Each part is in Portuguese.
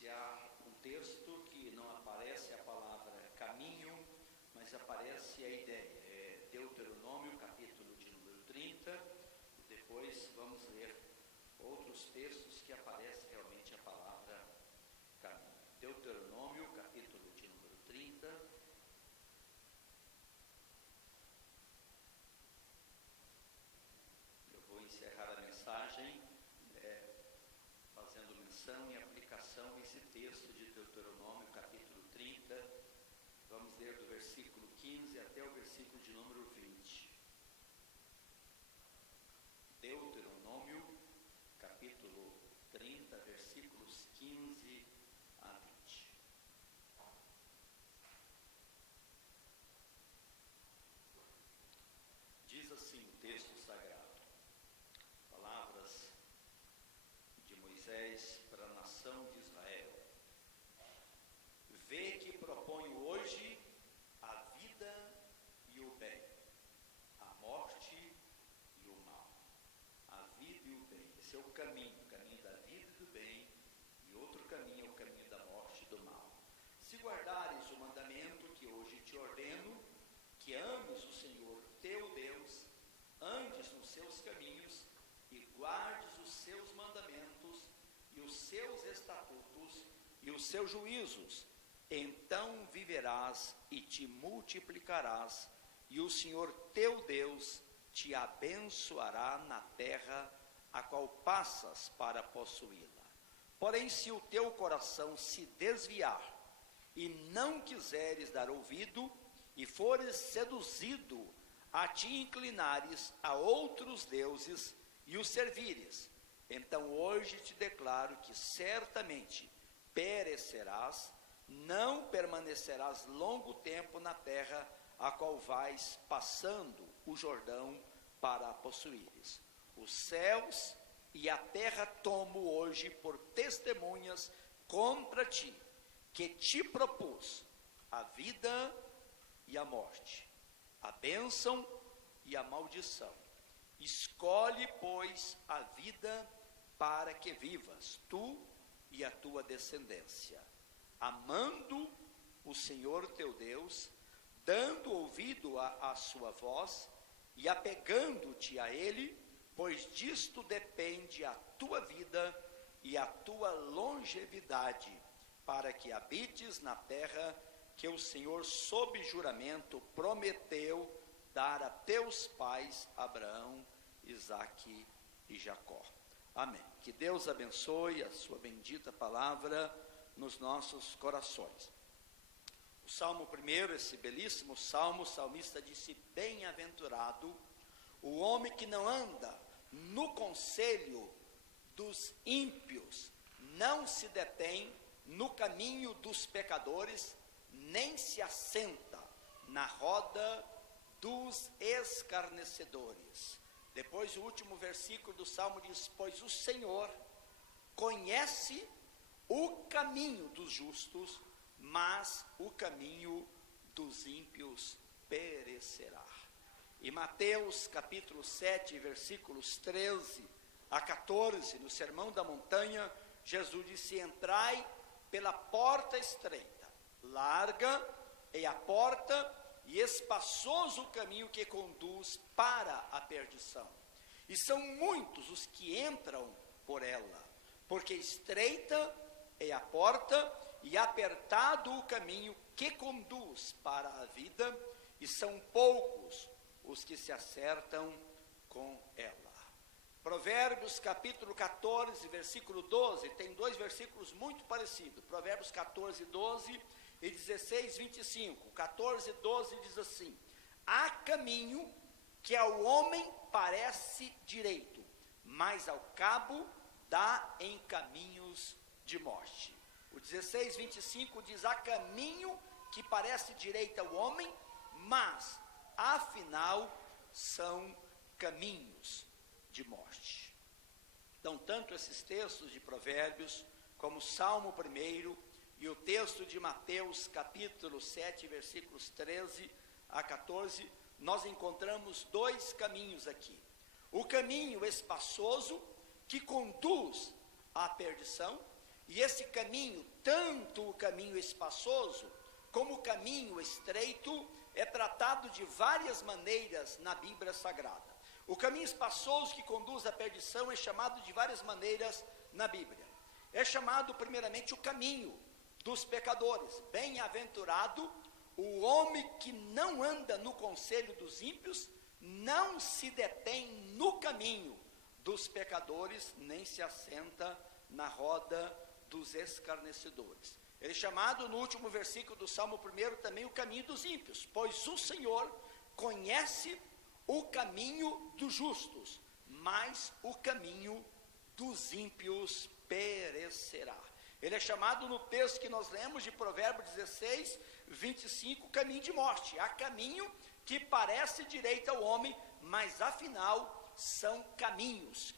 iniciar um texto que não aparece a palavra caminho, mas aparece a ideia. É Deuteronômio, capítulo de número 30, e depois vamos ler outros textos que aparece realmente a palavra caminho. Deuteronômio, capítulo de número 30. Eu vou encerrar a mensagem fazendo menção e aplicação a esse texto de Deuteronômio, capítulo 30. Vamos ler do versículo 15 até o versículo de número 20. Deuteronômio, capítulo 30, versículos 15 a 20. Diz assim o texto sagrado, palavras de Moisés para a nação de Israel. Vê que proponho hoje a vida e o bem, a morte e o mal. A vida e o bem, esse é o caminho da vida e do bem, e outro caminho é o caminho da morte e do mal. Se guardares o mandamento que hoje te ordeno, que ames o Senhor teu Deus, andes nos seus caminhos e guardes os seus mandamentos e os seus estatutos e os seus juízos, então viverás e te multiplicarás, e o Senhor teu Deus te abençoará na terra a qual passas para possuí-la. Porém, se o teu coração se desviar e não quiseres dar ouvido, e fores seduzido a te inclinares a outros deuses e os servires, então hoje te declaro que certamente perecerás, não permanecerás longo tempo na terra a qual vais passando o Jordão para a possuíres. Os céus e a terra tomo hoje por testemunhas contra ti, que te propus a vida e a morte, a bênção e a maldição. Escolhe, pois, a vida para que vivas, tu e a tua descendência, amando o Senhor teu Deus, dando ouvido à sua voz e apegando-te a Ele, pois disto depende a tua vida e a tua longevidade, para que habites na terra que o Senhor, sob juramento, prometeu dar a teus pais, Abraão, Isaque e Jacó. Amém. Que Deus abençoe a sua bendita palavra nos nossos corações. O Salmo 1, esse belíssimo salmo, o salmista disse: bem-aventurado o homem que não anda no conselho dos ímpios, não se detém no caminho dos pecadores, nem se assenta na roda dos escarnecedores. Depois o último versículo do Salmo diz: pois o Senhor conhece o caminho dos justos, mas o caminho dos ímpios perecerá. E Mateus capítulo 7, versículos 13 a 14, no Sermão da Montanha, Jesus disse: entrai pela porta estreita, larga é a porta e espaçoso o caminho que conduz para a perdição, e são muitos os que entram por ela, porque estreita é a porta e apertado o caminho que conduz para a vida, e são poucos os que se acertam com ela. Provérbios capítulo 14, versículo 12, tem dois versículos muito parecidos, Provérbios 14, 12 e 16, 25, 14, 12 diz assim: há caminho que ao homem parece direito, mas ao cabo dá em caminhos de morte. O 16, 25 diz: há caminho que parece direito ao homem, mas afinal são caminhos de morte. Então, tanto esses textos de Provérbios, como o Salmo 1 e o texto de Mateus, capítulo 7, versículos 13 a 14, nós encontramos dois caminhos aqui. O caminho espaçoso, que conduz à perdição, E esse caminho, tanto o caminho espaçoso como o caminho estreito, é tratado de várias maneiras na Bíblia Sagrada. O caminho espaçoso que conduz à perdição é chamado de várias maneiras na Bíblia. É chamado primeiramente o caminho dos pecadores. Bem-aventurado o homem que não anda no conselho dos ímpios, não se detém no caminho dos pecadores, nem se assenta na roda dos escarnecedores. Ele é chamado no último versículo do Salmo 1 também o caminho dos ímpios, pois o Senhor conhece o caminho dos justos, mas o caminho dos ímpios perecerá. Ele é chamado no texto que nós lemos de Provérbios 16, 25, caminho de morte. Há caminho que parece direito ao homem, mas afinal são caminhos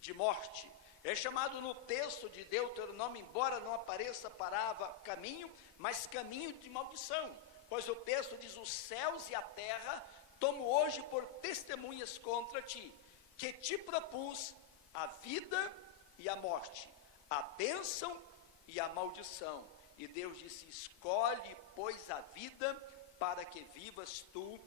de morte. É chamado no texto de Deuteronômio, embora não apareça a palavra caminho, mas caminho de maldição, pois o texto diz: os céus e a terra tomo hoje por testemunhas contra ti, que te propus a vida e a morte, a bênção e a maldição. E Deus disse: escolhe, pois, a vida, para que vivas tu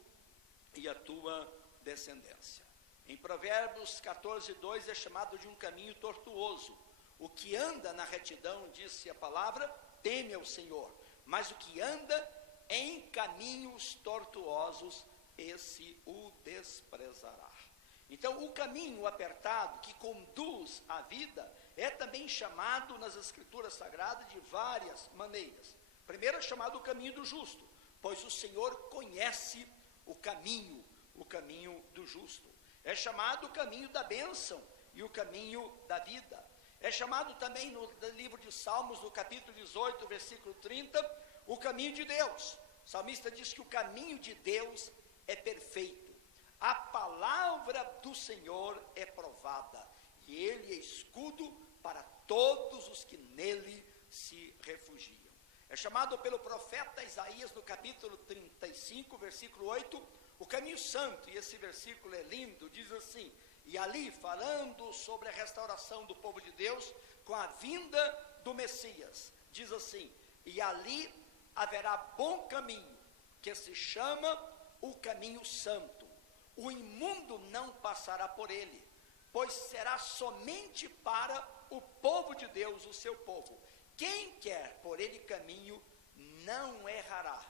e a tua descendência. Em Provérbios 14, 2 é chamado de um caminho tortuoso. O que anda na retidão, disse a palavra, teme ao Senhor, mas o que anda em caminhos tortuosos, esse o desprezará. Então, o caminho apertado que conduz à vida é também chamado nas Escrituras Sagradas de várias maneiras. Primeiro é chamado o caminho do justo, pois o Senhor conhece o caminho do justo. É chamado o caminho da bênção e o caminho da vida. É chamado também no livro de Salmos, no capítulo 18, versículo 30, o caminho de Deus. O salmista diz que o caminho de Deus é perfeito. A palavra do Senhor é provada, e ele é escudo para todos os que nele se refugiam. É chamado pelo profeta Isaías, no capítulo 35, versículo 8, o caminho santo. E esse versículo é lindo, diz assim: e ali, falando sobre a restauração do povo de Deus, com a vinda do Messias, diz assim: e ali haverá bom caminho, que se chama o caminho santo. O imundo não passará por ele, pois será somente para o povo de Deus, o seu povo. Quem quer por ele caminho, não errará,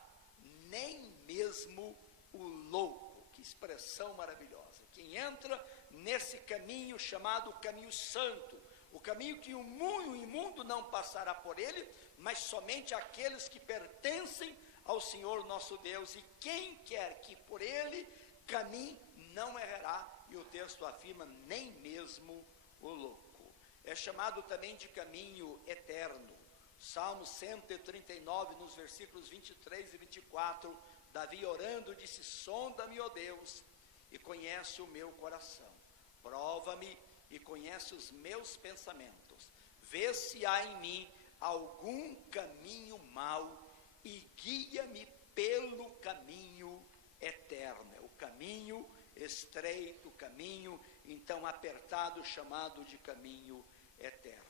nem mesmo o louco. Que expressão maravilhosa. Quem entra nesse caminho chamado caminho santo, o caminho que o imundo não passará por ele, mas somente aqueles que pertencem ao Senhor nosso Deus. E quem quer que por ele caminhe, não errará, e o texto afirma, nem mesmo o louco. É chamado também de caminho eterno. Salmo 139, nos versículos 23 e 24, Davi orando disse: sonda-me, ó Deus, e conhece o meu coração, prova-me e conhece os meus pensamentos, vê se há em mim algum caminho mau e guia-me pelo caminho eterno. É o caminho estreito, o caminho então apertado, chamado de caminho eterno.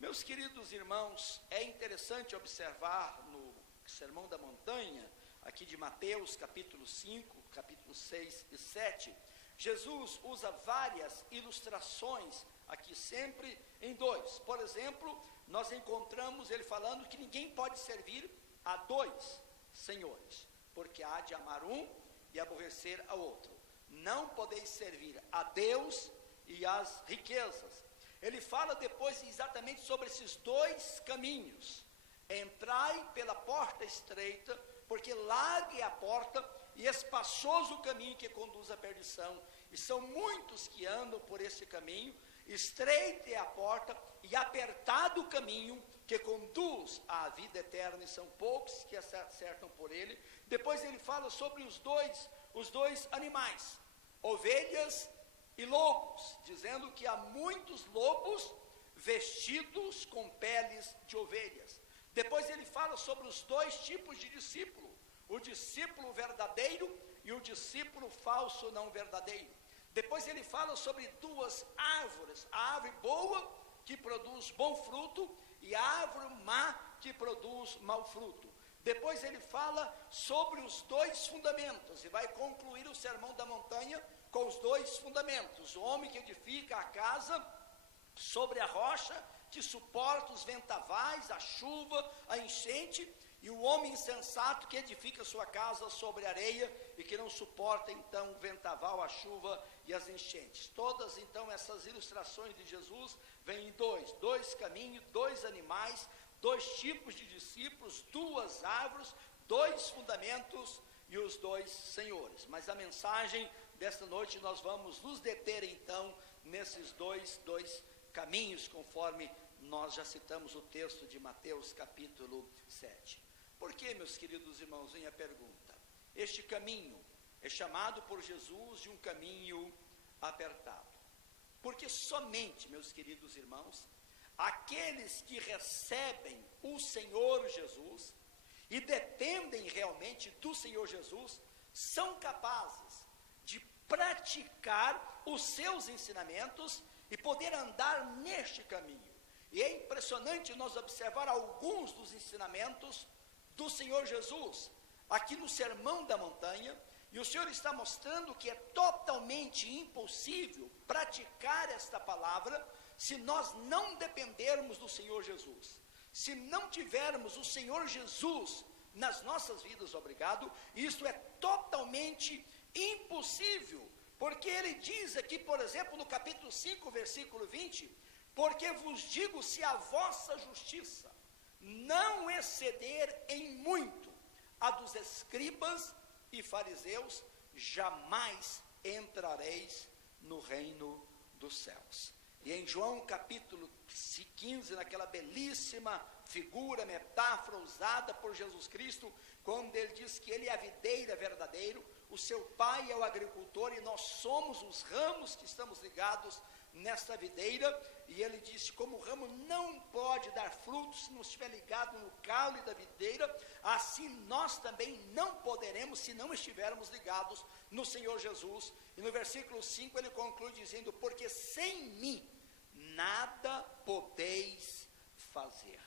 Meus queridos irmãos, é interessante observar no Sermão da Montanha, aqui de Mateus, capítulo 5, capítulo 6 e 7, Jesus usa várias ilustrações, aqui sempre em dois. Por exemplo, nós encontramos ele falando que ninguém pode servir a dois senhores, porque há de amar um e aborrecer a outro. Não podeis servir a Deus e às riquezas. Ele fala depois exatamente sobre esses dois caminhos. Entrai pela porta estreita, porque larga é a porta e espaçoso o caminho que conduz à perdição, e são muitos que andam por esse caminho. Estreita é a porta e apertado o caminho que conduz à vida eterna, e são poucos que acertam por ele. Depois ele fala sobre os dois animais, ovelhas e lobos, dizendo que há muitos lobos vestidos com peles de ovelhas. Depois ele fala sobre os dois tipos de discípulo, o discípulo verdadeiro e o discípulo falso não verdadeiro. Depois ele fala sobre duas árvores, a árvore boa, que produz bom fruto e a árvore má que produz mau fruto. Depois ele fala sobre os dois fundamentos e vai concluir o Sermão da Montanha com os dois fundamentos: o homem que edifica a casa sobre a rocha, que suporta os vendavais, a chuva, a enchente, e o homem insensato que edifica sua casa sobre areia e que não suporta então o vendaval, a chuva e as enchentes. Todas então essas ilustrações de Jesus vêm em dois caminhos, dois animais, dois tipos de discípulos, duas árvores, dois fundamentos e os dois senhores. Mas a mensagem desta noite nós vamos nos deter então nesses dois caminhos, conforme nós já citamos o texto de Mateus capítulo 7. Por que, meus queridos irmãos, vem a pergunta? Este caminho é chamado por Jesus de um caminho apertado. Porque somente, meus queridos irmãos, aqueles que recebem o Senhor Jesus e dependem realmente do Senhor Jesus, são capazes de praticar os seus ensinamentos e poder andar neste caminho. E é impressionante nós observar alguns dos ensinamentos do Senhor Jesus, aqui no Sermão da Montanha, e o Senhor está mostrando que é totalmente impossível praticar esta palavra se nós não dependermos do Senhor Jesus. Se não tivermos o Senhor Jesus nas nossas vidas, isso é totalmente impossível, porque ele diz aqui, por exemplo, no capítulo 5, versículo 20, porque vos digo, se a vossa justiça não exceder em muito a dos escribas e fariseus, jamais entrareis no reino dos céus. E em João capítulo 15, naquela belíssima figura, metáfora usada por Jesus Cristo, quando ele diz que ele é a videira verdadeira, o seu pai é o agricultor e nós somos os ramos que estamos ligados nesta videira, e ele disse: como o ramo não pode dar frutos se não estiver ligado no caule da videira, assim nós também não poderemos se não estivermos ligados no Senhor Jesus. E no versículo 5 ele conclui dizendo: porque sem mim nada podeis fazer.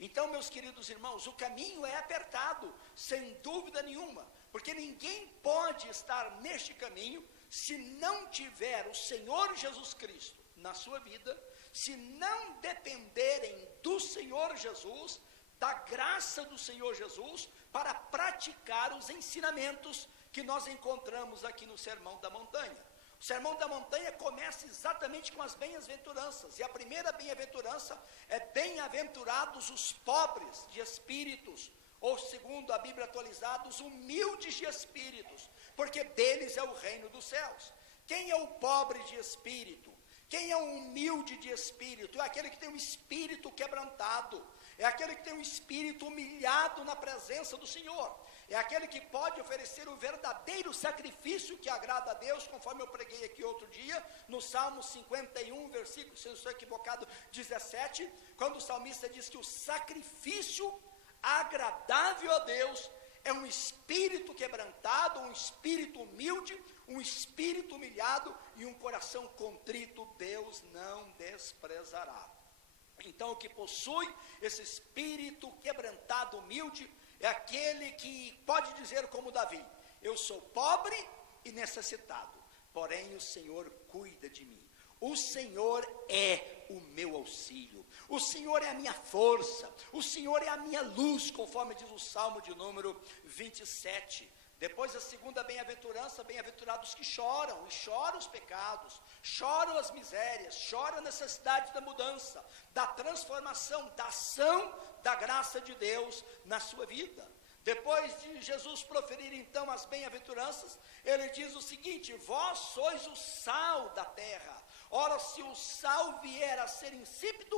Então, meus queridos irmãos, o caminho é apertado, sem dúvida nenhuma, porque ninguém pode estar neste caminho se não tiver o Senhor Jesus Cristo na sua vida, se não dependerem do Senhor Jesus, da graça do Senhor Jesus, para praticar os ensinamentos que nós encontramos aqui no Sermão da Montanha. O Sermão da Montanha começa exatamente com as bem-aventuranças, e a primeira bem-aventurança é: bem-aventurados os pobres de espíritos, ou segundo a Bíblia atualizada, os humildes de espíritos, porque deles é o reino dos céus. Quem é o pobre de espírito? Quem é o humilde de espírito? É aquele que tem um espírito quebrantado, é aquele que tem um espírito humilhado na presença do Senhor, é aquele que pode oferecer o verdadeiro sacrifício que agrada a Deus, conforme eu preguei aqui outro dia, no Salmo 51, versículo, se eu não estou equivocado, 17, quando o salmista diz que o sacrifício agradável a Deus é um espírito quebrantado, um espírito humilde, um espírito humilhado e um coração contrito, Deus não desprezará. Então, o que possui esse espírito quebrantado, humilde, é aquele que pode dizer como Davi: eu sou pobre e necessitado, porém o Senhor cuida de mim. O Senhor é o meu auxílio, o Senhor é a minha força, o Senhor é a minha luz, conforme diz o Salmo de número 27. Depois a segunda bem-aventurança: bem-aventurados que choram, e choram os pecados, choram as misérias, choram a necessidade da mudança, da transformação, da ação da graça de Deus na sua vida. Depois de Jesus proferir então as bem-aventuranças, ele diz o seguinte: vós sois o sal da terra. Ora, se o sal vier a ser insípido,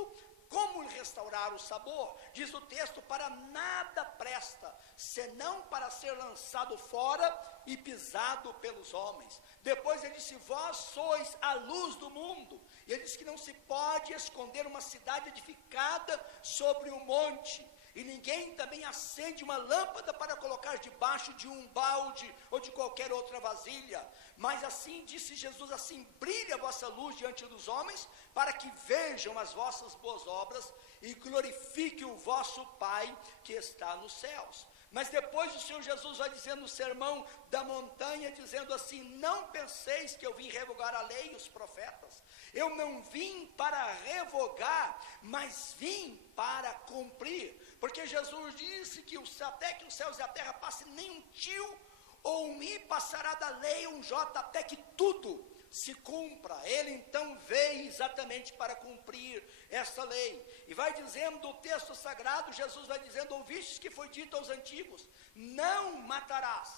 como lhe restaurar o sabor? Diz o texto: para nada presta, senão para ser lançado fora e pisado pelos homens. Depois ele disse: vós sois a luz do mundo. E ele diz que não se pode esconder uma cidade edificada sobre um monte. E ninguém também acende uma lâmpada para colocar debaixo de um balde ou de qualquer outra vasilha. Mas assim disse Jesus, assim brilhe a vossa luz diante dos homens, para que vejam as vossas boas obras e glorifique o vosso Pai que está nos céus. Mas depois o Senhor Jesus vai dizendo no sermão da montanha, dizendo assim: não penseis que eu vim revogar a lei e os profetas. Eu não vim para revogar, mas vim para cumprir. Porque Jesus disse que até que os céus e a terra passem, nem um tio ou um i passará da lei, um j, até que tudo se cumpra. Ele então veio exatamente para cumprir essa lei. E vai dizendo o texto sagrado, Jesus vai dizendo: ouvistes que foi dito aos antigos, não matarás,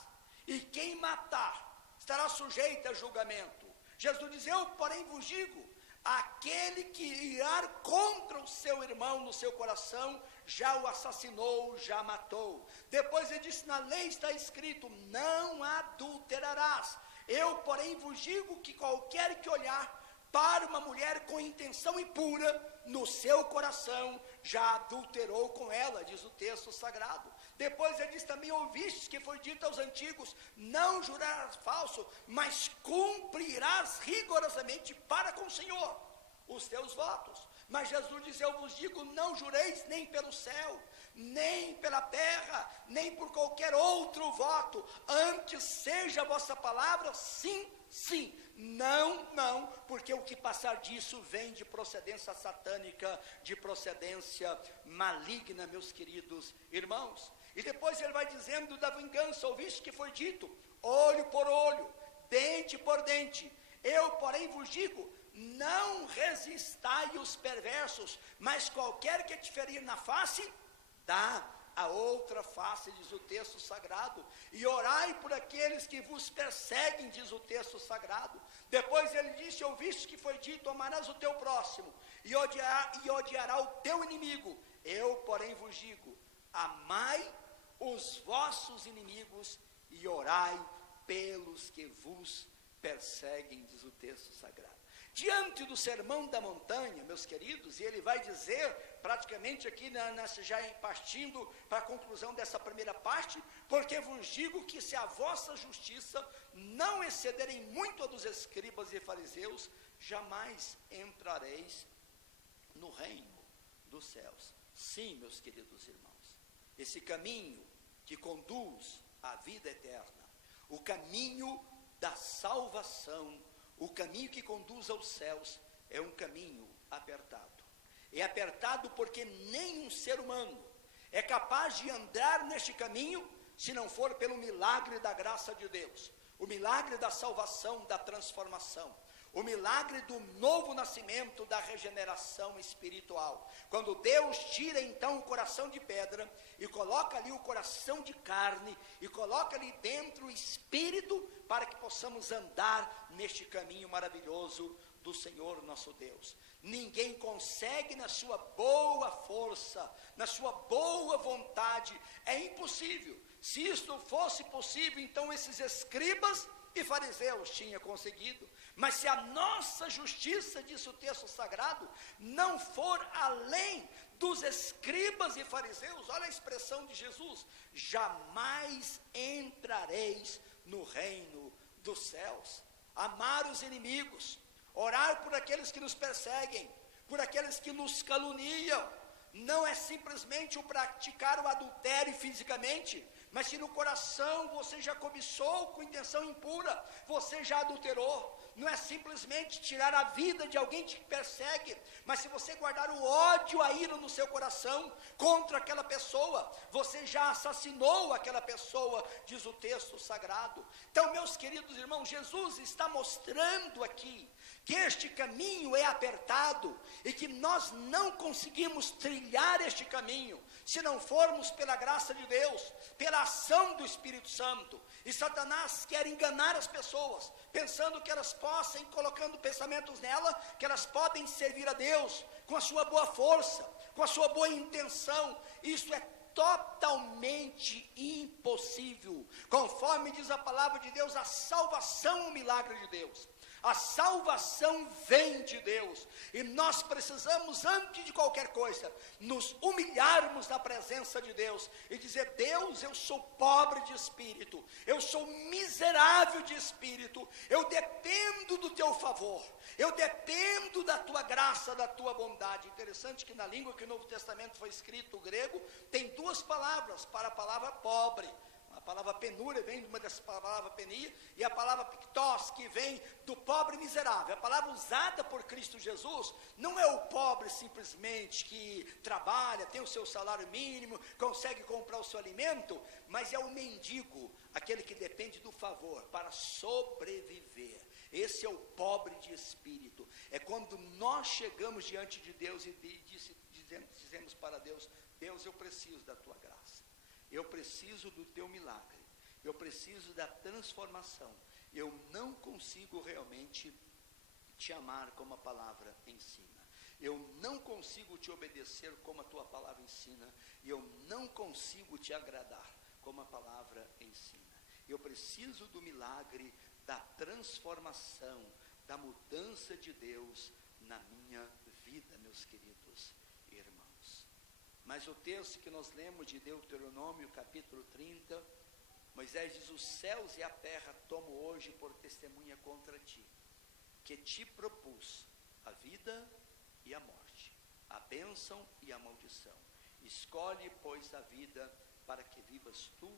e quem matar estará sujeito a julgamento. Jesus diz: eu porém vos digo, aquele que irá contra o seu irmão no seu coração, já o assassinou, já matou. Depois ele disse: na lei está escrito, não adulterarás. Eu porém vos digo que qualquer que olhar para uma mulher com intenção impura, no seu coração já adulterou com ela, diz o texto sagrado. Depois ele diz também: ouvistes que foi dito aos antigos, não jurarás falso, mas cumprirás rigorosamente para com o Senhor os teus votos. Mas Jesus diz: eu vos digo, não jureis nem pelo céu, nem pela terra, nem por qualquer outro voto, antes seja a vossa palavra sim, sim, não, não, porque o que passar disso vem de procedência satânica, de procedência maligna, meus queridos irmãos. E depois ele vai dizendo da vingança: ouviste que foi dito, olho por olho, dente por dente. Eu porém vos digo, não resistai os perversos, mas qualquer que te ferir na face, dá a outra face, diz o texto sagrado. E orai por aqueles que vos perseguem, diz o texto sagrado. Depois ele disse: ouviste que foi dito, amarás o teu próximo e odiará o teu inimigo. Eu porém vos digo, amai os vossos inimigos e orai pelos que vos perseguem, diz o texto sagrado. Diante do sermão da montanha, meus queridos, e ele vai dizer, praticamente aqui, já partindo para a conclusão dessa primeira parte: porque vos digo que se a vossa justiça não excederem muito a dos escribas e fariseus, jamais entrareis no reino dos céus. Sim, meus queridos irmãos, esse caminho que conduz à vida eterna, o caminho da salvação, o caminho que conduz aos céus, é um caminho apertado. É apertado porque nenhum ser humano é capaz de andar neste caminho se não for pelo milagre da graça de Deus, o milagre da salvação, da transformação, o milagre do novo nascimento, da regeneração espiritual. Quando Deus tira então o coração de pedra e coloca ali o coração de carne e coloca ali dentro o espírito, para que possamos andar neste caminho maravilhoso do Senhor nosso Deus. Ninguém consegue na sua boa força, na sua boa vontade, é impossível. Se isto fosse possível, então esses escribas e fariseus tinham conseguido. Mas se a nossa justiça, diz o texto sagrado, não for além dos escribas e fariseus, olha a expressão de Jesus: jamais entrareis no reino dos céus. Amar os inimigos, orar por aqueles que nos perseguem, por aqueles que nos caluniam, não é simplesmente o praticar o adultério fisicamente, mas se no coração você já cobiçou com intenção impura, você já adulterou. Não é simplesmente tirar a vida de alguém que te persegue, mas se você guardar o ódio, a ira no seu coração contra aquela pessoa, você já assassinou aquela pessoa, diz o texto sagrado. Então, meus queridos irmãos, Jesus está mostrando aqui que este caminho é apertado e que nós não conseguimos trilhar este caminho se não formos pela graça de Deus, pela ação do Espírito Santo. E Satanás quer enganar as pessoas, pensando que elas possam, colocando pensamentos nela, que elas podem servir a Deus com a sua boa força, com a sua boa intenção. Isso é totalmente impossível. Conforme diz a palavra de Deus, a salvação é um milagre de Deus. A salvação vem de Deus, e nós precisamos, antes de qualquer coisa, nos humilharmos na presença de Deus, e dizer: Deus, eu sou pobre de espírito, eu sou miserável de espírito, eu dependo do teu favor, eu dependo da tua graça, da tua bondade. Interessante que na língua que o Novo Testamento foi escrito, o grego, tem duas palavras para a palavra pobre. A palavra penúria vem de uma das palavras penia, e a palavra pictos, que vem do pobre miserável. A palavra usada por Cristo Jesus não é o pobre simplesmente que trabalha, tem o seu salário mínimo, consegue comprar o seu alimento, mas é o mendigo, aquele que depende do favor para sobreviver. Esse é o pobre de espírito. É quando nós chegamos diante de Deus e dizemos para Deus: Deus, eu preciso da tua graça, eu preciso do teu milagre, eu preciso da transformação, eu não consigo realmente te amar como a palavra ensina, eu não consigo te obedecer como a tua palavra ensina, e eu não consigo te agradar como a palavra ensina. Eu preciso do milagre, da transformação, da mudança de Deus na minha vida, meus queridos irmãos. Mas o texto que nós lemos de Deuteronômio, capítulo 30, Moisés diz: os céus e a terra tomo hoje por testemunha contra ti, que te propus a vida e a morte, a bênção e a maldição. Escolhe, pois, a vida, para que vivas tu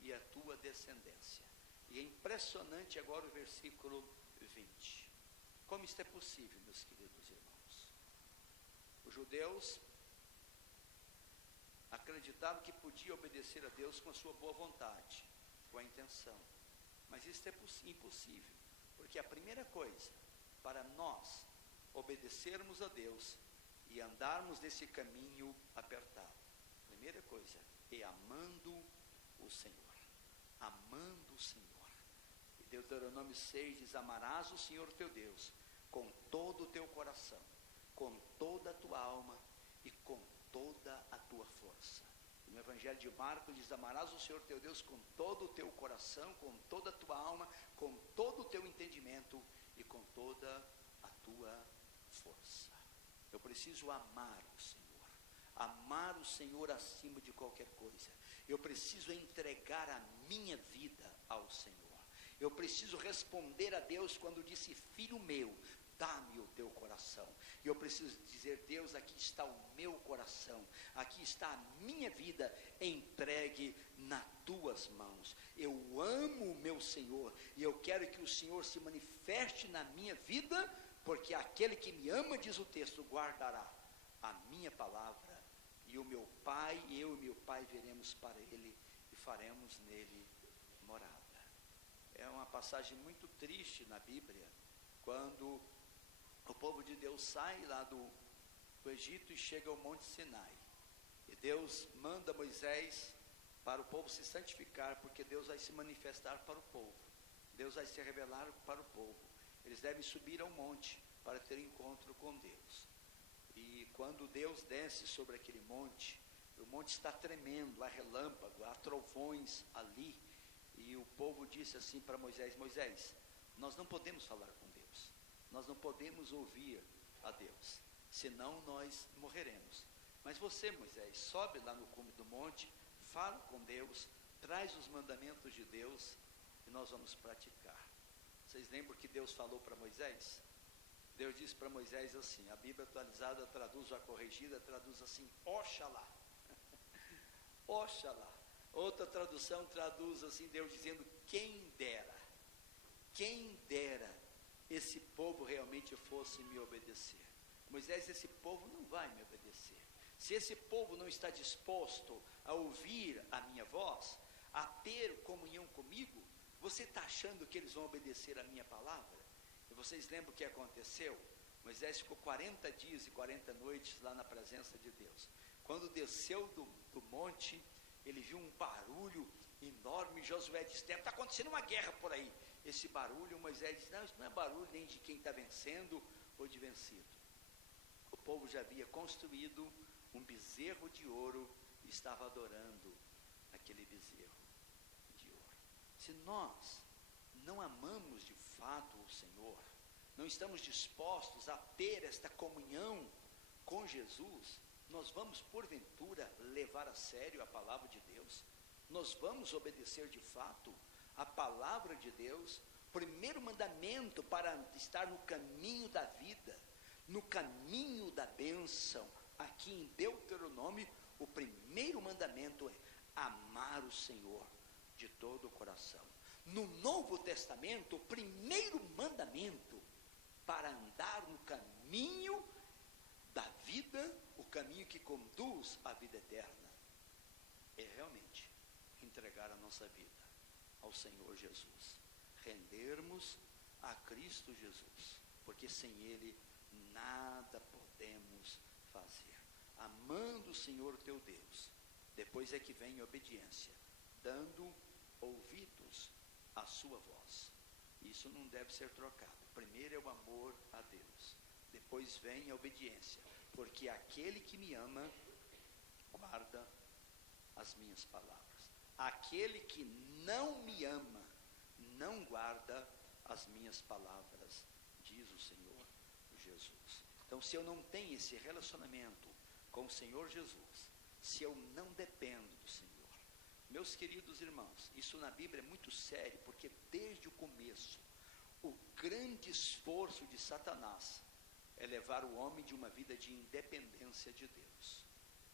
e a tua descendência. E é impressionante agora o versículo 20. Como isto é possível, meus queridos irmãos? Os judeus acreditavam que podia obedecer a Deus com a sua boa vontade, com a intenção. Mas isso é impossível, porque a primeira coisa, para nós obedecermos a Deus e andarmos nesse caminho apertado, a primeira coisa é amando o Senhor. Amando o Senhor. E Deuteronômio 6 diz: amarás o Senhor teu Deus com todo o teu coração, com toda a tua alma e com toda a tua força. E no Evangelho de Marcos diz: amarás o Senhor teu Deus com todo o teu coração, com toda a tua alma, com todo o teu entendimento e com toda a tua força. Eu preciso amar o Senhor, amar o Senhor acima de qualquer coisa. Eu preciso entregar a minha vida ao Senhor. Eu preciso responder a Deus quando disse: filho meu, dá-me o teu coração. E eu preciso dizer: Deus, aqui está o meu coração, aqui está a minha vida entregue nas tuas mãos. Eu amo o meu Senhor e eu quero que o Senhor se manifeste na minha vida, porque aquele que me ama, diz o texto, guardará a minha palavra. E o meu pai, eu e meu pai veremos para ele e faremos nele morada. É uma passagem muito triste na Bíblia, quando o povo de Deus sai lá do Egito e chega ao Monte Sinai. E Deus manda Moisés para o povo se santificar, porque Deus vai se manifestar para o povo. Deus vai se revelar para o povo. Eles devem subir ao monte para ter encontro com Deus. E quando Deus desce sobre aquele monte, o monte está tremendo, há relâmpago, há trovões ali. E o povo disse assim para Moisés: Moisés, nós não podemos falar com Deus, nós não podemos ouvir a Deus, senão nós morreremos. Mas você, Moisés, sobe lá no cume do monte, fala com Deus, traz os mandamentos de Deus e nós vamos praticar. Vocês lembram que Deus falou para Moisés? Deus disse para Moisés assim, a Bíblia atualizada traduz, a corrigida traduz assim: Oxalá. Oxalá. Outra tradução traduz assim, Deus dizendo: quem dera esse povo realmente fosse me obedecer. Moisés, esse povo não vai me obedecer. Se esse povo não está disposto a ouvir a minha voz, a ter comunhão comigo, você está achando que eles vão obedecer a minha palavra? E vocês lembram o que aconteceu? Moisés ficou 40 dias e 40 noites lá na presença de Deus. Quando desceu do monte, ele viu um barulho enorme. Josué disse: está acontecendo uma guerra por aí. Esse barulho, Moisés disse: não, isso não é barulho nem de quem está vencendo ou de vencido. O povo já havia construído um bezerro de ouro e estava adorando aquele bezerro de ouro. Se nós não amamos de fato o Senhor, não estamos dispostos a ter esta comunhão com Jesus, nós vamos porventura levar a sério a palavra de Deus? Nós vamos obedecer de fato a palavra de Deus? Primeiro mandamento para estar no caminho da vida, no caminho da bênção, aqui em Deuteronômio, o primeiro mandamento é amar o Senhor de todo o coração. No Novo Testamento, o primeiro mandamento para andar no caminho da vida, o caminho que conduz à vida eterna, é realmente entregar a nossa vida ao Senhor Jesus, rendermos a Cristo Jesus, porque sem Ele nada podemos fazer. Amando o Senhor teu Deus, depois é que vem a obediência, dando ouvidos à sua voz. Isso não deve ser trocado. Primeiro é o amor a Deus, depois vem a obediência, porque aquele que me ama guarda as minhas palavras. Aquele que não me ama não guarda as minhas palavras, diz o Senhor Jesus. Então, se eu não tenho esse relacionamento com o Senhor Jesus, se eu não dependo do Senhor, meus queridos irmãos, isso na Bíblia é muito sério, porque desde o começo, o grande esforço de Satanás é levar o homem de uma vida de independência de Deus.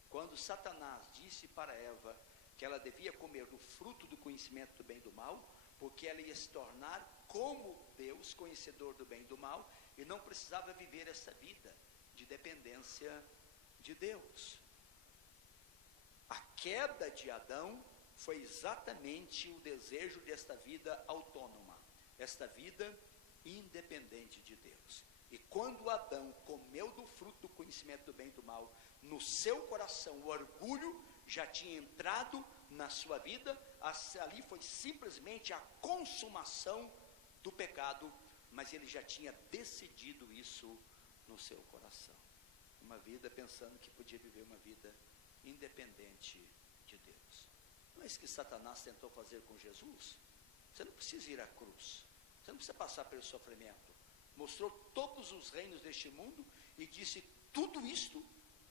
Quando Satanás disse para Eva que ela devia comer do fruto do conhecimento do bem e do mal, porque ela ia se tornar como Deus, conhecedor do bem e do mal, e não precisava viver essa vida de dependência de Deus. A queda de Adão foi exatamente o desejo desta vida autônoma, esta vida independente de Deus. E quando Adão comeu do fruto do conhecimento do bem e do mal, no seu coração o orgulho já tinha entrado na sua vida, ali foi simplesmente a consumação do pecado, mas ele já tinha decidido isso no seu coração. Uma vida pensando que podia viver uma vida independente de Deus. Não é isso que Satanás tentou fazer com Jesus? Você não precisa ir à cruz, você não precisa passar pelo sofrimento. Mostrou todos os reinos deste mundo e disse: tudo isto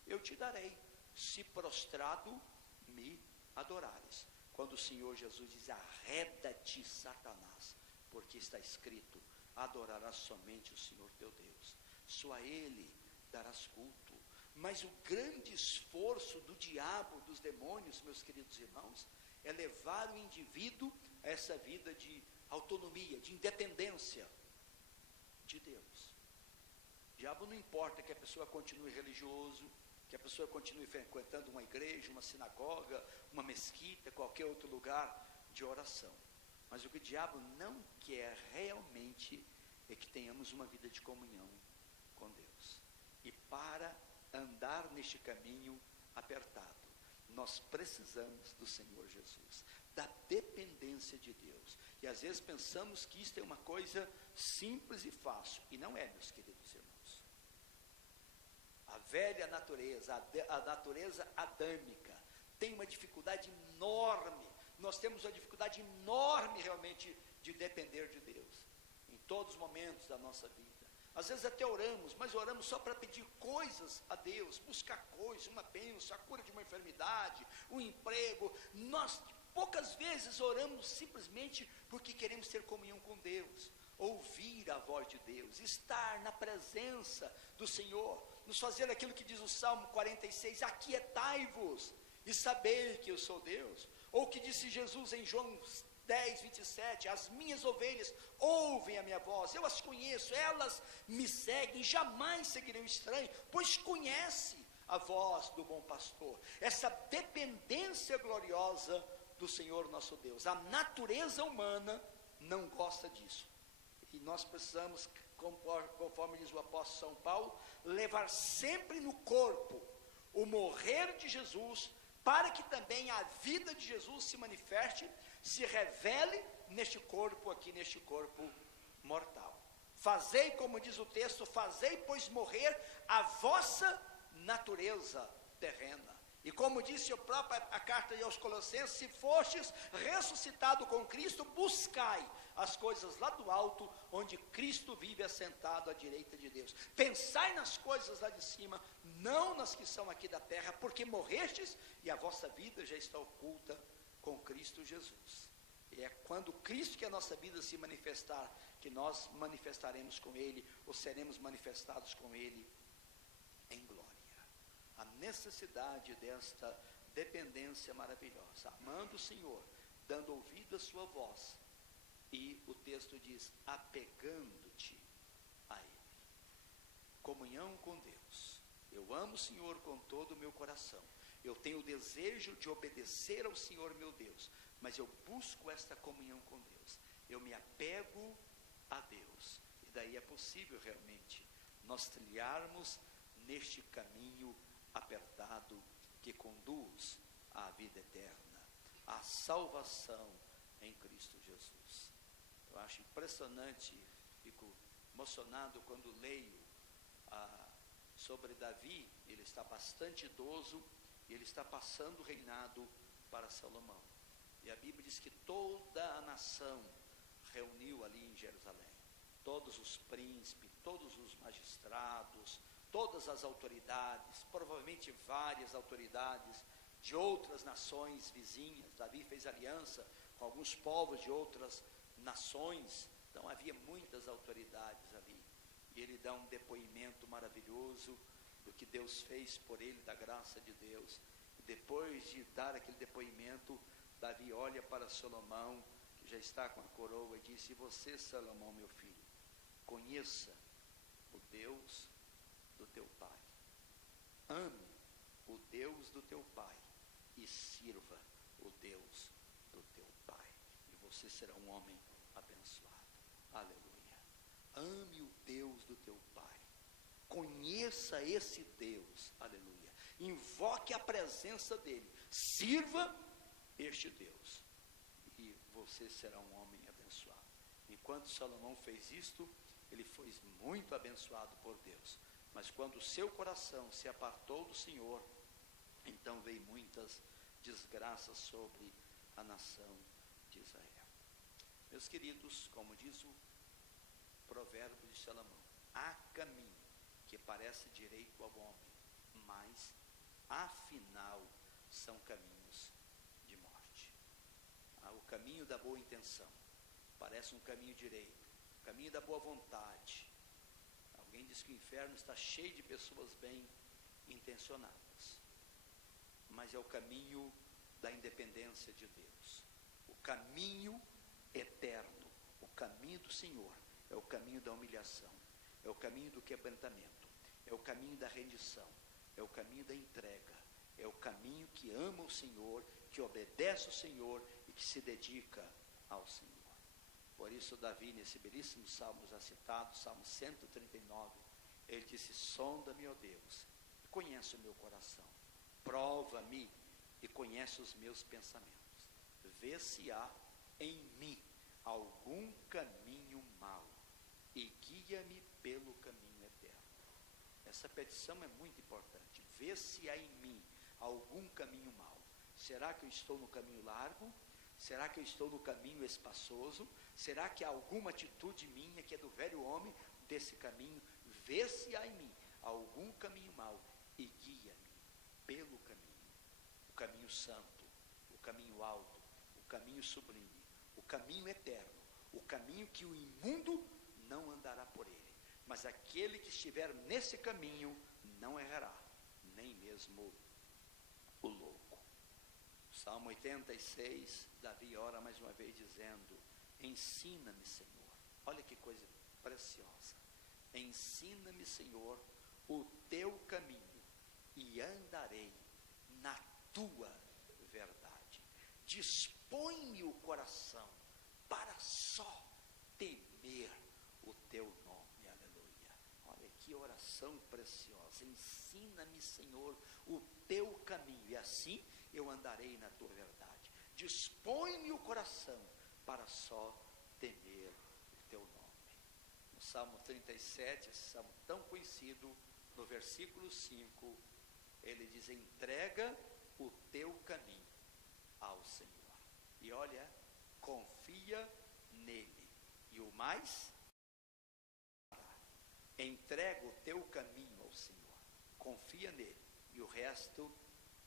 eu te darei, se prostrado me adorares. Quando o Senhor Jesus diz: arreda-te, Satanás, porque está escrito: adorarás somente o Senhor teu Deus, só a Ele darás culto. Mas o grande esforço do diabo, dos demônios, meus queridos irmãos, é levar o indivíduo a essa vida de autonomia, de independência de Deus. O diabo não importa que a pessoa continue religioso, que a pessoa continue frequentando uma igreja, uma sinagoga, uma mesquita, qualquer outro lugar de oração. Mas o que o diabo não quer realmente é que tenhamos uma vida de comunhão com Deus. E para andar neste caminho apertado, nós precisamos do Senhor Jesus, da dependência de Deus. E às vezes pensamos que isto é uma coisa simples e fácil, e não é, meus queridos irmãos. A velha natureza, a natureza adâmica, tem uma dificuldade enorme. Nós temos uma dificuldade enorme realmente de depender de Deus, em todos os momentos da nossa vida. Às vezes até oramos, mas oramos só para pedir coisas a Deus, buscar coisas, uma bênção, a cura de uma enfermidade, um emprego. Nós poucas vezes oramos simplesmente porque queremos ter comunhão com Deus, ouvir a voz de Deus, estar na presença do Senhor, nos fazer aquilo que diz o Salmo 46, aquietai-vos e sabei que eu sou Deus. Ou que disse Jesus em João 10, 27, as minhas ovelhas ouvem a minha voz, eu as conheço, elas me seguem, jamais seguirei o estranho, pois conhece a voz do bom pastor. Essa dependência gloriosa do Senhor nosso Deus. A natureza humana não gosta disso, e nós precisamos, conforme diz o apóstolo São Paulo, levar sempre no corpo o morrer de Jesus, para que também a vida de Jesus se manifeste, se revele neste corpo aqui, neste corpo mortal. Fazei, como diz o texto, fazei, pois morrer a vossa natureza terrena. E como disse a carta aos Colossenses, se fostes ressuscitado com Cristo, buscai as coisas lá do alto, onde Cristo vive assentado à direita de Deus. Pensai nas coisas lá de cima, não nas que são aqui da terra, porque morrestes e a vossa vida já está oculta com Cristo Jesus. E é quando Cristo, que é a nossa vida, se manifestar, que nós manifestaremos com Ele, ou seremos manifestados com Ele em glória. A necessidade desta dependência maravilhosa, amando o Senhor, dando ouvido à sua voz, e o texto diz, apegando-te a Ele. Comunhão com Deus. Eu amo o Senhor com todo o meu coração. Eu tenho o desejo de obedecer ao Senhor meu Deus, mas eu busco esta comunhão com Deus. Eu me apego a Deus. E daí é possível realmente nós trilharmos neste caminho apertado que conduz à vida eterna, à salvação em Cristo Jesus. Eu acho impressionante, fico emocionado quando leio sobre Davi. Ele está bastante idoso e ele está passando o reinado para Salomão. E a Bíblia diz que toda a nação reuniu ali em Jerusalém. Todos os príncipes, todos os magistrados, todas as autoridades, provavelmente várias autoridades de outras nações vizinhas. Davi fez aliança com alguns povos de outras nações, então havia muitas autoridades ali. E ele dá um depoimento maravilhoso do que Deus fez por ele, da graça de Deus. E depois de dar aquele depoimento, Davi olha para Salomão, que já está com a coroa, e disse, e você, Salomão, meu filho, conheça o Deus do teu pai. Ame o Deus do teu pai e sirva o Deus do teu pai. E você será um homem abençoado. Aleluia. Ame o Deus do teu pai. Conheça esse Deus. Aleluia. Invoque a presença dele. Sirva este Deus. E você será um homem abençoado. Enquanto Salomão fez isto, ele foi muito abençoado por Deus. Mas quando o seu coração se apartou do Senhor, então veio muitas desgraças sobre a nação de Israel. Meus queridos, como diz o provérbio de Salomão, há caminho que parece direito ao homem, mas afinal são caminhos de morte. O caminho da boa intenção parece um caminho direito, o caminho da boa vontade. Alguém diz que o inferno está cheio de pessoas bem intencionadas, mas é o caminho da independência de Deus, o caminho eterno, o caminho do Senhor, é o caminho da humilhação, é o caminho do quebrantamento, é o caminho da rendição, é o caminho da entrega, é o caminho que ama o Senhor, que obedece ao Senhor e que se dedica ao Senhor. Por isso Davi, nesse belíssimo salmo já citado, Salmo 139, ele disse, sonda-me, ó Deus, e conhece o meu coração, prova-me e conhece os meus pensamentos, vê se há em mim algum caminho mau e guia-me pelo caminho eterno. Essa petição é muito importante, vê se há em mim algum caminho mau. Será que eu estou no caminho largo? Será que eu estou no caminho espaçoso? Será que há alguma atitude minha, que é do velho homem, desse caminho? Vê se há em mim algum caminho mau e guia-me pelo caminho. O caminho santo, o caminho alto, o caminho sublime, o caminho eterno, o caminho que o imundo não andará por ele. Mas aquele que estiver nesse caminho não errará, nem mesmo o louco. Salmo 86, Davi ora mais uma vez dizendo, ensina-me, Senhor. Olha que coisa preciosa. Ensina-me, Senhor, o teu caminho e andarei na tua verdade. Dispõe-me o coração para só temer o teu nome. Aleluia. Olha que oração preciosa. Ensina-me, Senhor, o teu caminho e assim eu andarei na tua verdade. Dispõe-me o coração para só temer o teu nome. No Salmo 37, esse salmo tão conhecido, no versículo 5, Ele diz: entrega o teu caminho ao Senhor. E olha, confia nele. E o mais, entrega o teu caminho ao Senhor. Confia nele. E o resto,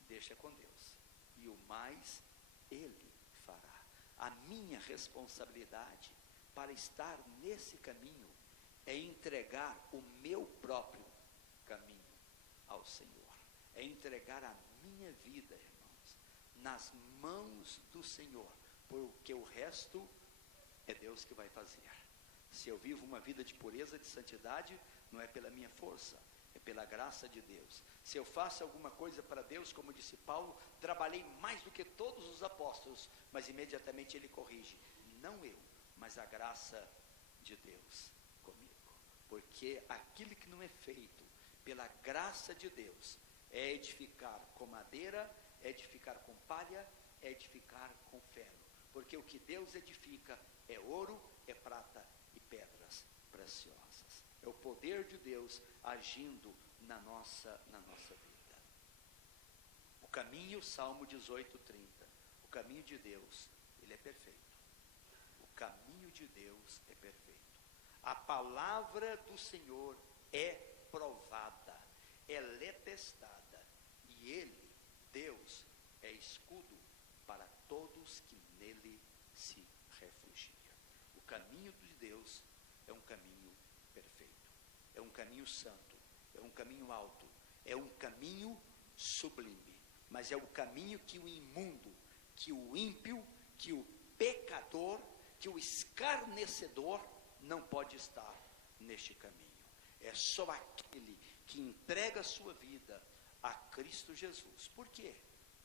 deixa com Deus. E o mais, ele fará. A minha responsabilidade para estar nesse caminho é entregar o meu próprio caminho ao Senhor. É entregar a minha vida, irmãos, nas mãos do Senhor, porque o resto é Deus que vai fazer. Se eu vivo uma vida de pureza, de santidade, não é pela minha força, é pela graça de Deus. Se eu faço alguma coisa para Deus, como disse Paulo, trabalhei mais do que todos os apóstolos, mas imediatamente ele corrige: não eu, mas a graça de Deus comigo. Porque aquilo que não é feito pela graça de Deus é edificar com madeira, é edificar com palha, é edificar com ferro. Porque o que Deus edifica é ouro, é prata e pedras preciosas. É o poder de Deus agindo na nossa vida. O caminho, Salmo 18:30, o caminho de Deus, ele é perfeito. O caminho de Deus é perfeito. A palavra do Senhor é provada, ela é testada, e ele, Deus, é escudo para todos que nele se refugiam. O caminho de Deus é um caminho perfeito, é um caminho santo, é um caminho alto, é um caminho sublime, mas é o caminho que o imundo, que o ímpio, que o pecador, que o escarnecedor não pode estar neste caminho. É só aquele que entrega a sua vida a Cristo Jesus. Por quê?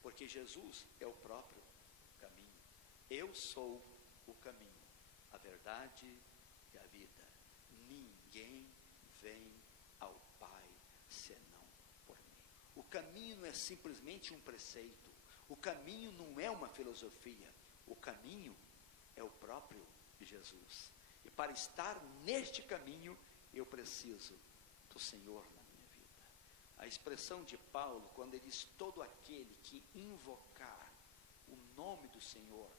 Porque Jesus é o próprio caminho. Eu sou o caminho, a verdade e a vida. Ninguém vem ao Pai senão por mim. O caminho não é simplesmente um preceito. O caminho não é uma filosofia. O caminho é o próprio Jesus. E para estar neste caminho, eu preciso do Senhor na minha vida. A expressão de Paulo, quando ele diz: todo aquele que invocar o nome do Senhor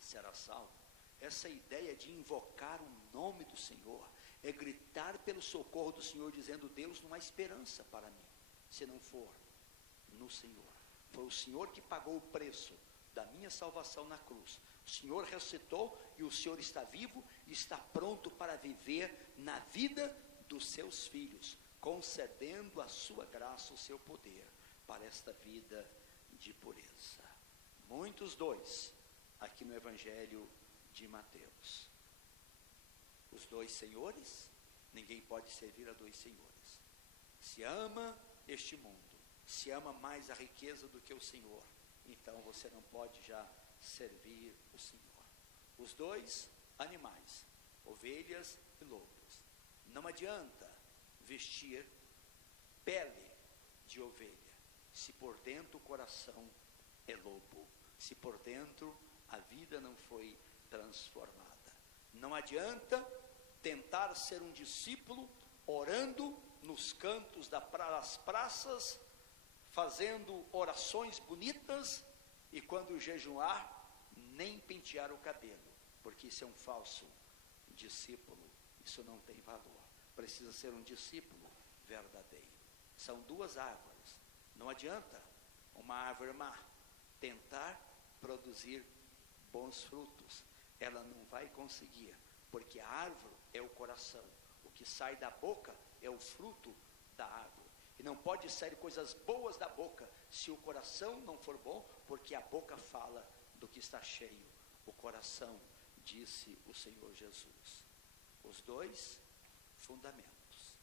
será salvo. Essa ideia de invocar o nome do Senhor é gritar pelo socorro do Senhor, dizendo: Deus, não há esperança para mim, se não for no Senhor. Foi o Senhor que pagou o preço da minha salvação na cruz. O Senhor ressuscitou e o Senhor está vivo e está pronto para viver na vida dos seus filhos, concedendo a sua graça, o seu poder para esta vida de pureza. Muitos dois aqui no Evangelho de Mateus. Os dois senhores, ninguém pode servir a dois senhores. Se ama este mundo, se ama mais a riqueza do que o Senhor, então você não pode já servir o Senhor. Os dois animais, ovelhas e lobos. Não adianta vestir pele de ovelha, se por dentro o coração é lobo, se por dentro a vida não foi transformada. Não adianta tentar ser um discípulo orando nos cantos das praças, fazendo orações bonitas, e quando jejuar, nem pentear o cabelo, porque isso é um falso discípulo, isso não tem valor. Precisa ser um discípulo verdadeiro. São duas árvores. Não adianta uma árvore má tentar produzir bons frutos, ela não vai conseguir, porque a árvore é o coração. O que sai da boca é o fruto da árvore. E não pode sair coisas boas da boca se o coração não for bom, porque a boca fala do que está cheio o coração, disse o Senhor Jesus. Os dois fundamentos: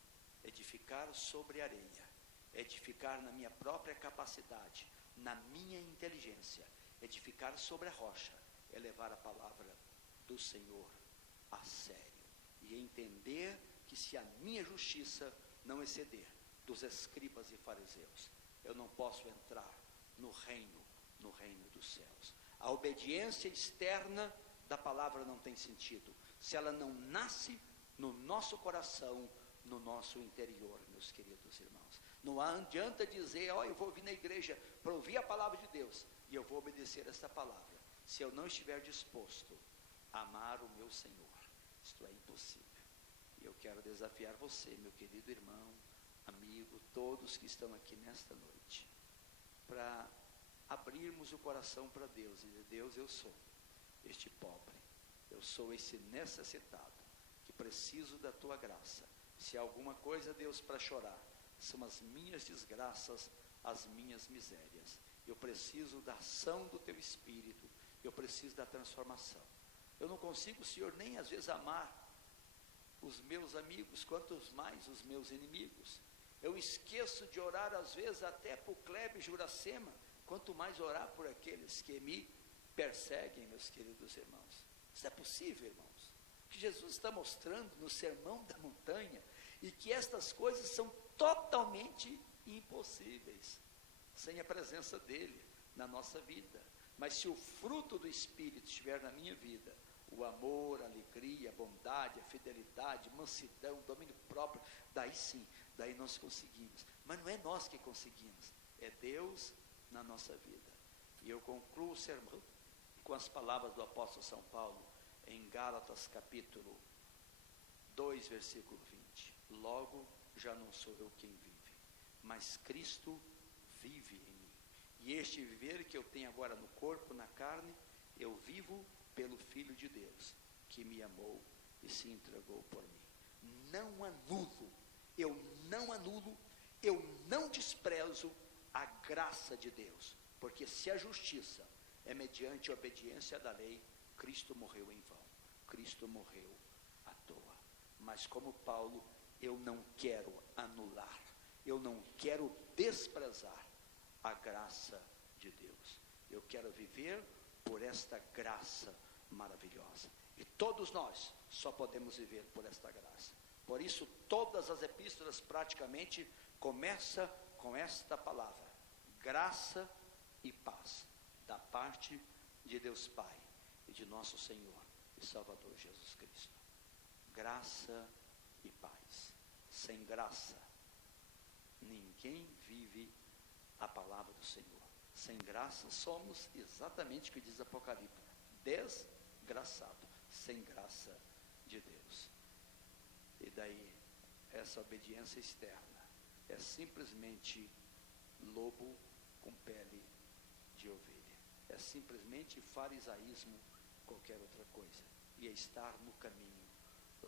edificar sobre areia, edificar na minha própria capacidade, na minha inteligência. Edificar sobre a rocha é levar a palavra do Senhor a sério e entender que se a minha justiça não exceder dos escribas e fariseus, eu não posso entrar no reino dos céus. A obediência externa da palavra não tem sentido se ela não nasce no nosso coração, no nosso interior, meus queridos irmãos. Não adianta dizer, eu vou vir na igreja para ouvir a palavra de Deus, e eu vou obedecer esta palavra, se eu não estiver disposto a amar o meu Senhor. Isto é impossível. E eu quero desafiar você, meu querido irmão, amigo, todos que estão aqui nesta noite, para abrirmos o coração para Deus e dizer: Deus, eu sou este pobre, eu sou esse necessitado, que preciso da tua graça. Se há alguma coisa, Deus, para chorar, são as minhas desgraças, as minhas misérias. Eu preciso da ação do teu Espírito, eu preciso da transformação. Eu não consigo, Senhor, nem às vezes amar os meus amigos, quantos mais os meus inimigos. Eu esqueço de orar às vezes até por Kleber e Juracema, quanto mais orar por aqueles que me perseguem, meus queridos irmãos. Isso é possível, irmãos? Que Jesus está mostrando no Sermão da Montanha, e que estas coisas são totalmente impossíveis sem a presença dele na nossa vida. Mas se o fruto do Espírito estiver na minha vida, o amor, a alegria, a bondade, a fidelidade, mansidão, domínio próprio, daí sim, daí nós conseguimos. Mas não é nós que conseguimos, é Deus na nossa vida. E eu concluo o sermão com as palavras do apóstolo São Paulo, em Gálatas capítulo 2, versículo 20. Logo, já não sou eu quem vive, mas Cristo vive em mim. E este viver que eu tenho agora no corpo, na carne, eu vivo pelo Filho de Deus, que me amou e se entregou por mim. Não anulo, eu não desprezo a graça de Deus, porque se a justiça é mediante a obediência da lei, Cristo morreu em vão, Cristo morreu à toa. Mas como Paulo, eu não quero anular, eu não quero desprezar a graça de Deus. Eu quero viver por esta graça maravilhosa. E todos nós só podemos viver por esta graça. Por isso, todas as epístolas praticamente começam com esta palavra: graça e paz, da parte de Deus Pai e de nosso Senhor e Salvador Jesus Cristo. Graça e paz. Sem graça, ninguém vive a palavra do Senhor. Sem graça, somos exatamente o que diz Apocalipse: desgraçado, sem graça de Deus. E daí, essa obediência externa é simplesmente lobo com pele de ovelha. É simplesmente farisaísmo, qualquer outra coisa. E é estar no caminho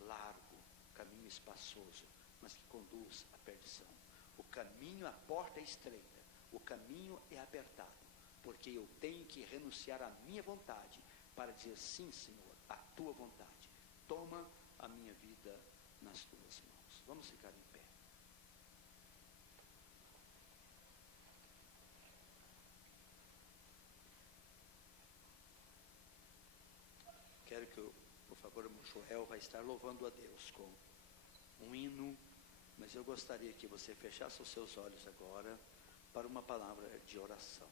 largo, caminho espaçoso, mas que conduz à perdição. O caminho, a porta é estreita, o caminho é apertado, porque eu tenho que renunciar à minha vontade para dizer: sim, Senhor, a tua vontade. Toma a minha vida nas tuas mãos. Vamos ficar em pé. Quero que, por favor, o Joel vai estar louvando a Deus com um hino, mas eu gostaria que você fechasse os seus olhos agora para uma palavra de oração,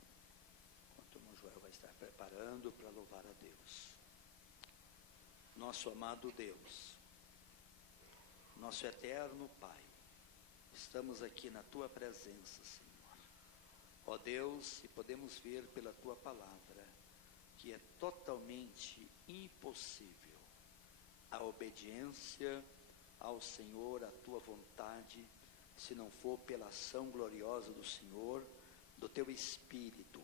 enquanto o irmão Joel vai estar preparando para louvar a Deus. Nosso amado Deus, nosso eterno Pai, estamos aqui na Tua presença, Senhor. Ó Deus, e podemos ver pela Tua palavra que é totalmente impossível a obediência ao Senhor, à Tua vontade, se não for pela ação gloriosa do Senhor, do Teu Espírito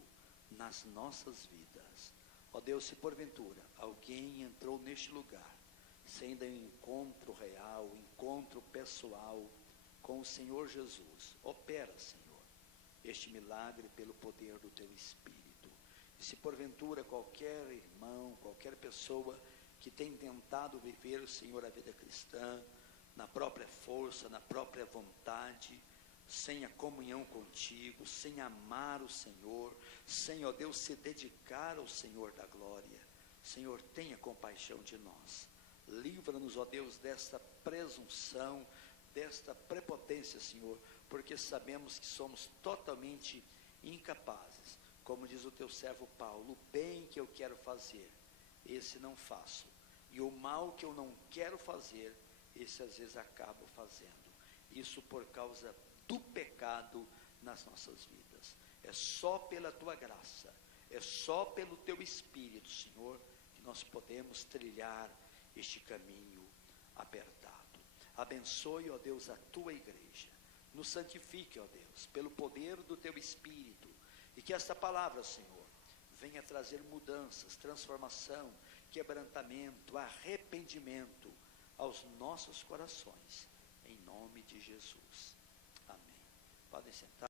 nas nossas vidas. Ó Deus, se porventura alguém entrou neste lugar sem dar um encontro real, um encontro pessoal com o Senhor Jesus, opera, Senhor, este milagre pelo poder do Teu Espírito. E se porventura qualquer irmão, qualquer pessoa que tem tentado viver, Senhor, a vida cristã, na própria força, na própria vontade, sem a comunhão contigo, sem amar o Senhor, sem, ó Deus, se dedicar ao Senhor da glória, Senhor, tenha compaixão de nós. Livra-nos, ó Deus, desta presunção, desta prepotência, Senhor, porque sabemos que somos totalmente incapazes. Como diz o teu servo Paulo: o bem que eu quero fazer, esse não faço, e o mal que eu não quero fazer, esse às vezes acabo fazendo. Isso por causa do pecado nas nossas vidas. É só pela tua graça, é só pelo teu Espírito, Senhor, que nós podemos trilhar este caminho apertado. Abençoe, ó Deus, a tua igreja. Nos santifique, ó Deus, pelo poder do teu Espírito. E que esta palavra, Senhor, venha trazer mudanças, transformação, quebrantamento, arrependimento aos nossos corações. Em nome de Jesus. Amém. Podem sentar.